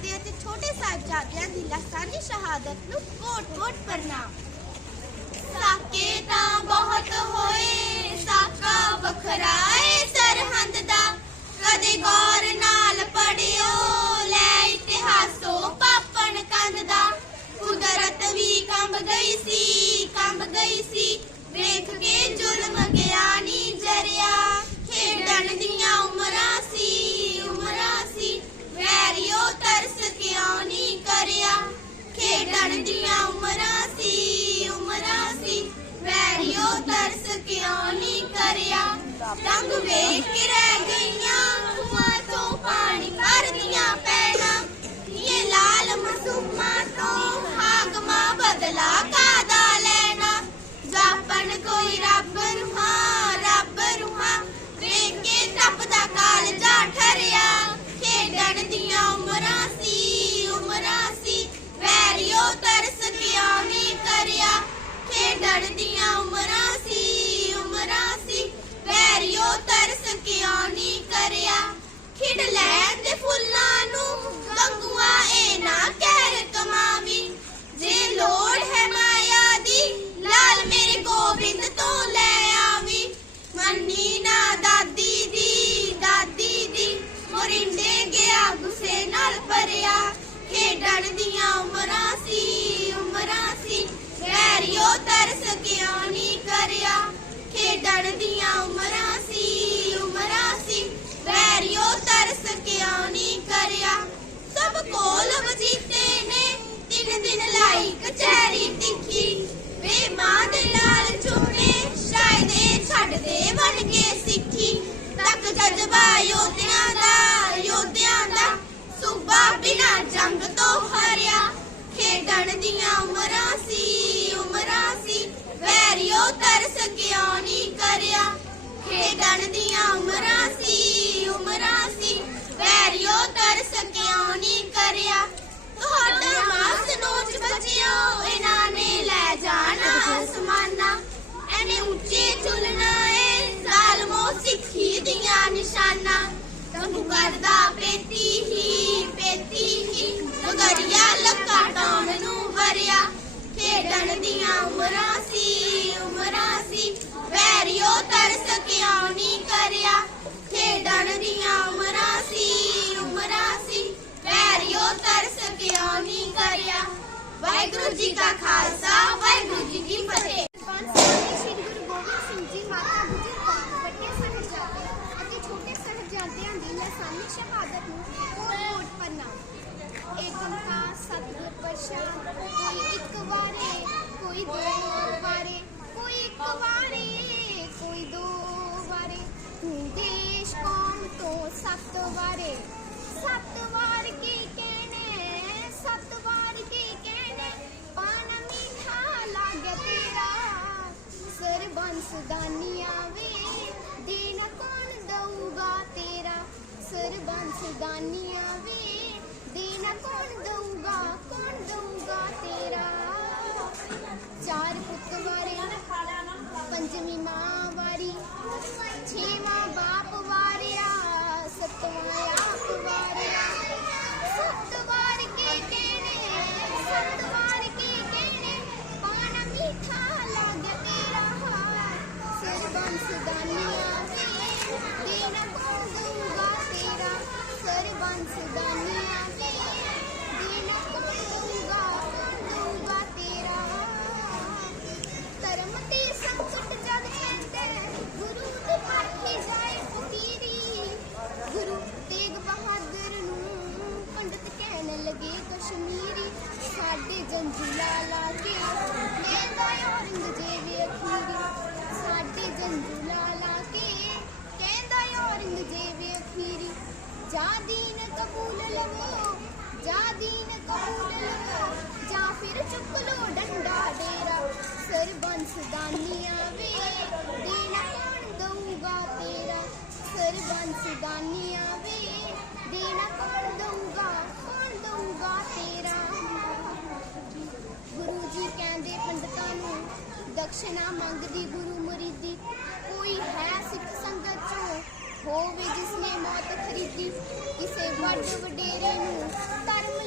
ਸਾਹਿਬਜ਼ਾਦੇ ਅਤੇ ਛੋਟੇ ਸਾਹਿਬਜ਼ਾਦਿਆਂ ਦੀ ਲਾਸਾਨੀ ਸ਼ਹਾਦਤ ਨੂੰ ਕੋਟ-ਕੋਟ ਪ੍ਰਣਾਮ। ਸਾਕੇ ਤਾਂ ਬਹੁਤ ਹੋਏ, ਸਾਕਾ ਵੱਖਰਾ ਸਰਹੰਦ ਦਾ। ਕਦੇ ਗੌਰ ਨਾਲ ਪੜਿਓ, ਲੈ ਇਤਿਹਾਸੋ ਪਾਪਣ ਕੰਦ ਦਾ। ਕੁਦਰਤ ਵੀ ਕੰਬ ਗਈ ਸੀ, ਕੰਬ ਗਈ ਸੀ। ਵੇਖ ਕੇ ਜ਼ੁਲਮ ਗਿਆਨੀ ਰੰਗ ਵੇਖ ਕੇ ਰਹਿ ਗਈਆਂ, ਖੂਹਾਂ ਤੋਂ ਪਾਣੀ ਭਰਦੀਆਂ ਪੈਣਾ। ਇਹ ਲਾਲ ਮਸੂਮਾਂ ਤੋਂ ਹਾਗਮਾ ਬਦਲਾ ਕਾਦਾ ਲੈਣਾ? ਜਾਪਣ ਕੋਈ ਰੱਬ ਰੂਹਾਂ ਰੱਬ ਰੂਹਾਂ, ਵੇਖ ਕੇ ਤਪਦਾ ਕਾਲ ਜਾ ਠਰਿਆ। ਖੇਡਣ ਦੀਆਂ ਉਮਰਾਂ ਸੀ ਉਮਰਾਂ ਸੀ, ਵੈਰੀਓ ਤਰਸ ਕਿਉਂ ਨਹੀਂ ਕਰਿਆ। ਖੇਡਣ ਦੀਆਂ ਉਮਰਾਂ ਖਿੜ ਲੈ ਫੁੱਲਾਂ ਨੂੰ ਗੰਗੂਆ ਇਹ ਨਾ ਕਹਿਰ ਕਮਾਵੀ। ਜੇ ਲੋੜ ਹੈ ਮਾਇਆ ਦੀ, ਲਾਲ ਮੇਰੇ ਗੋਬਿੰਦ ਤੋਂ ਲੈ ਆਵੀ। ਮੰਨੀ ਨਾ ਦਾਦੀ ਦੀ ਦਾਦੀ ਦੀ, ਮੋਰਿੰਡੇ ਗਿਆ ਗੁੱਸੇ ਨਾਲ ਭਰਿਆ। ਖੇਡਣ ਦੀਆਂ ਉਮਰਾਂ ਸੀ ਉਮਰਾਂ ਸੀ, ਵੈਰਿਓ ਤਰਸ ਕਿਉਂ ਖੇਡਣ ਦੀਆਂ ਉਮਰਾਂ ਸੀ ਉਮਰਾਂ ਸੀ। ਵੈਰਿਓ ਤਰਸ ਕਿਉਂ ਨਹੀਂ ਕਰਿਆ? ਤੁਹਾਡਾ ਮਾਸ ਨੋਚ ਬਚਿਓ, ਇਹਨਾਂ ਨੇ ਲੈ ਜਾਣਾ ਅਸਮਾਨਾ। ਐਨੇ ਉੱਚੇ ਝੁਲਣਾ ਏ, ਜ਼ਾਲਮੋ ਸਿੱਖੀ ਦੀਆਂ ਨਿਸ਼ਾਨਾ। ਤੰਬੂ ਕਰਦਾ ਪੇਤੀ ਹੀ ਪੇਤੀ ਹੀ ਨਗਰੀਆ ਲੱਕਾ ਟਾਉਣ ਨੂੰ ਵਰਿਆ ਖੇਡਣ ਦੀਆਂ ਉਮਰਾਂ ਸੀ ਵਾਹਿਗੁਰੂ ਜੀ ਕਾ ਖਾਲਸਾ, ਵਾਹਿਗੁਰੂ ਜੀ ਕੀ ਫਤਿਹ। ਸ੍ਰੀ ਗੁਰੂ ਗੋਬਿੰਦ ਸਿੰਘ ਜੀ ਮਾਤਾ ਗੁਜਰ ਕੌਰ, ਵੱਡੇ ਸਾਹਿਬਜ਼ਾਦੇ ਅਤੇ ਛੋਟੇ ਸਾਹਿਬਜ਼ਾਦਿਆਂ ਦੀ ਲਾਸਾਨੀ ਸ਼ਹਾਦਤ ਨੂੰ ਕੋਟ ਪ੍ਰਣਾਮ ਏਕਮ ਕਾ ਸਤਿਗੁਰ ਪ੍ਰਸ਼ਾਦ, ਕੋਈ ਇੱਕ ਵਾਰੇ, ਕੋਈ ਦੋ ਵਾਰੇ, ਕੋਈ ਇੱਕ ਵਾਰੇ, ਕੋਈ ਦੋ ਵਾਰੇ। ਤੂੰ ਦੇਸ਼ ਕੌਮ ਤੋਂ ਸੱਤ ਵਾਰੇ? ਸੱਤ ਵਾਰ ਕੀ ਕਹਿਣੇ ਸਰਬੰਸ ਦਾਨੀਆਂ ਵੇ ਦੇਣ ਕੌਣ ਦਊਗਾ ਤੇਰਾ? ਸਰ ਬੰਸਦਾਨੀਆਂ ਵੇ ਦੇਣ ਕੌਣ ਦਊਗਾ? ਕੌਣ ਦਊਗਾ ਤੇਰਾ? ਚਾਰ ਪੁੱਤ ਵਾਰੇ ਕਸ਼ਮੀਰੀ ਸਾਡੇ ਜੰਜੂਲਾ ਲਾ ਕੇ ਲੈਂਦਾ ਔਰੰਗਜ਼ੇਬ ਅਖੀਰੀ ਸਾਡੇ ਜੰਜੂਲਾ ਕਬੂਲ ਲਵੋ ਜਾ ਦੀਨ ਕਬੂਲ ਲਵੋ ਜਾਂ ਫਿਰ ਚੁੱਕ ਸਰਬੰਸ ਦਾਨੀਆਂ ਵੇ ਦੇਣਾ ਕੌਣ ਦਊਗਾ ਤੇਰਾ? ਸਰਬੰਸ ਦਾਨੀਆਂ ਵੇ ਦੇਣਾ ਕੌਣ ਦਊਗਾ? ਕੌਣ ਦਊਗਾ ਤੇਰਾ? ਗੁਰੂ ਜੀ ਕਹਿੰਦੇ ਪੰਡਤਾਂ ਨੂੰ, ਦਕਸ਼ਨਾ ਮੰਗਦੀ ਗੁਰੂ ਮੁਰੀਦੀ, ਕੋਈ ਹੈ ਸਿੱਖ ਸੰਗਤ ਚੋਂ? ਹੋਵੇ ਜਿਸਨੇ ਮੌਤ ਖਰੀਦੀ, ਕਿਸੇ ਵੱਡ ਵਡੇਰੇ ਨੂੰ ਧਰਮ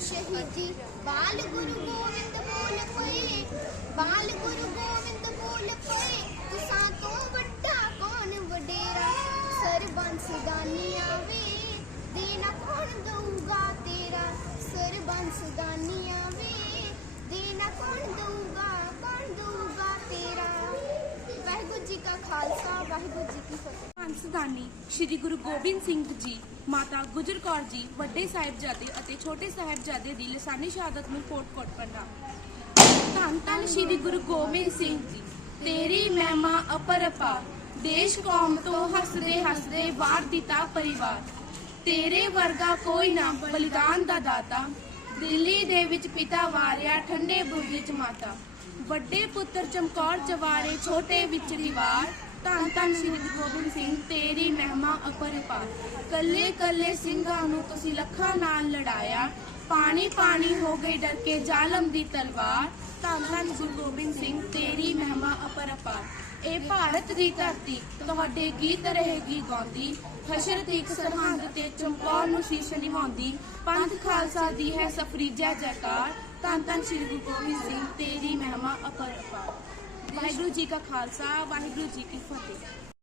ਸ਼ਹੀਦੀ। ਬਾਲ ਗੁਰੂ ਗੋਬਿੰਦ ਬੋਲ ਪਏ ਬਾਲ ਗੁਰੂ ਗੋਬਿੰਦ ਬੋਲ ਪਏ, ਤੁਸਾਂ ਤੋਂ ਵੱਡਾ ਕੌਣ ਵਡੇਰਾ? ਸਰਬੰਸ ਦਾਨੀਆਂ ਵੇ ਦੇਣਾ ਕੌਣ ਦਊਗਾ ਤੇਰਾ? ਸਰਬੰਸ ਦਾਨੀਆਂ ਵੇ ਦੇਣਾ ਕੌਣ ਦਊਗਾ ਕੌਣ ਦਊਗਾ ਤੇਰਾ? ਵਾਹਿਗੁਰੂ ਜੀ ਕਾ ਖਾਲਸਾ, ਵਾਹਿਗੁਰੂ ਜੀ ਕੀ ਫਤਿਹ। ਹੰਸਦਾਨੀ ਸ੍ਰੀ ਗੁਰੂ ਗੋਬਿੰਦ ਸਿੰਘ ਜੀ, ਮਾਤਾ ਗੁਜਰ ਕੌਰ ਜੀ, ਵੱਡੇ ਸਾਹਿਬਜ਼ਾਦੇ ਅਤੇ ਛੋਟੇ ਸਾਹਿਬਜ਼ਾਦੇ ਦੀ ਲਸਾਨੀ ਸ਼ਹਾਦਤ ਨੂੰ ਕੋਟ-ਕੋਟ ਪ੍ਰਣਾਮ। ਧੰਨ ਧੰਨ ਸ੍ਰੀ ਗੁਰੂ ਗੋਬਿੰਦ ਸਿੰਘ ਜੀ, ਤੇਰੀ ਮਹਿਮਾ ਅਪਰਪਾ, ਦੇਸ਼ ਕੌਮ ਤੋਂ ਹੱਸਦੇ ਹੱਸਦੇ ਵਾਰ ਦਿੱਤਾ ਪਰਿਵਾਰ। ਤੇਰੇ ਵਰਗਾ ਕੋਈ ਨਾ ਬਲੀਦਾਨ ਦਾ ਦਾਤਾ, ਦਿੱਲੀ ਦੇ ਵਿੱਚ ਪਿਤਾ ਵਾਰਿਆ ਠੰਡੇ ਬੁਰਜ ਵਿੱਚ ਮਾਤਾ। ਵੱਡੇ ਪੁੱਤਰ ਚਮਕੌਰ ਜਵਾਰੇ, ਛੋਟੇ ਵਿੱਚ ਵਾਰ ਧੰਨ ਧੰਨ ਸ੍ਰੀ ਗੁਰੂ ਗੋਬਿੰਦ ਸਿੰਘ, ਤੇਰੀ ਮਹਿਮਾ ਅਪਰਪਾਰ ਕੱਲੇ ਕੱਲੇ ਸਿੰਘਾਂ ਨੂੰ ਤੁਸੀਂ ਲੱਖਾਂ ਨਾਲ ਲੜਾਇਆ। ਪਾਣੀ ਪਾਣੀ ਹੋ ਗਈ ਡਰ ਕੇ ਜ਼ਾਲਮ ਦੀ ਤਲਵਾਰ। ਧੰਨ ਧੰਨ ਗੁਰੂ ਗੋਬਿੰਦ ਸਿੰਘ, ਤੇਰੀ ਮਹਿਮਾ ਅਪਰਪਾਰ ਇਹ ਭਾਰਤ ਦੀ ਧਰਤੀ, ਤੁਹਾਡੇ ਗੀਤ ਰਹੇਗੀ ਗਾਉਂਦੀ। ਹਸ਼ਰ ਦੀ ਇੱਕ ਸਰਹੰਦ ਤੇ ਚਮਕੌਰ ਨੂੰ ਸ਼ੀਸ਼ ਨਿਵਾਉਂਦੀ ਪੰਥ ਖਾਲਸਾ ਦੀ ਹੈ ਸਫਰੀ, ਜੈ ਜੈਕਾਰ। ਧੰਨ ਧੰਨ ਸ੍ਰੀ ਗੁਰੂ ਗੋਬਿੰਦ ਸਿੰਘ, ਤੇਰੀ ਮਹਿਮਾ ਅਪਰਪਾਰ ਵਾਹਿਗੁਰੂ ਜੀ ਕਾ ਖਾਲਸਾ, ਵਾਹਿਗੁਰੂ ਜੀ ਕੀ ਫਤਿਹ।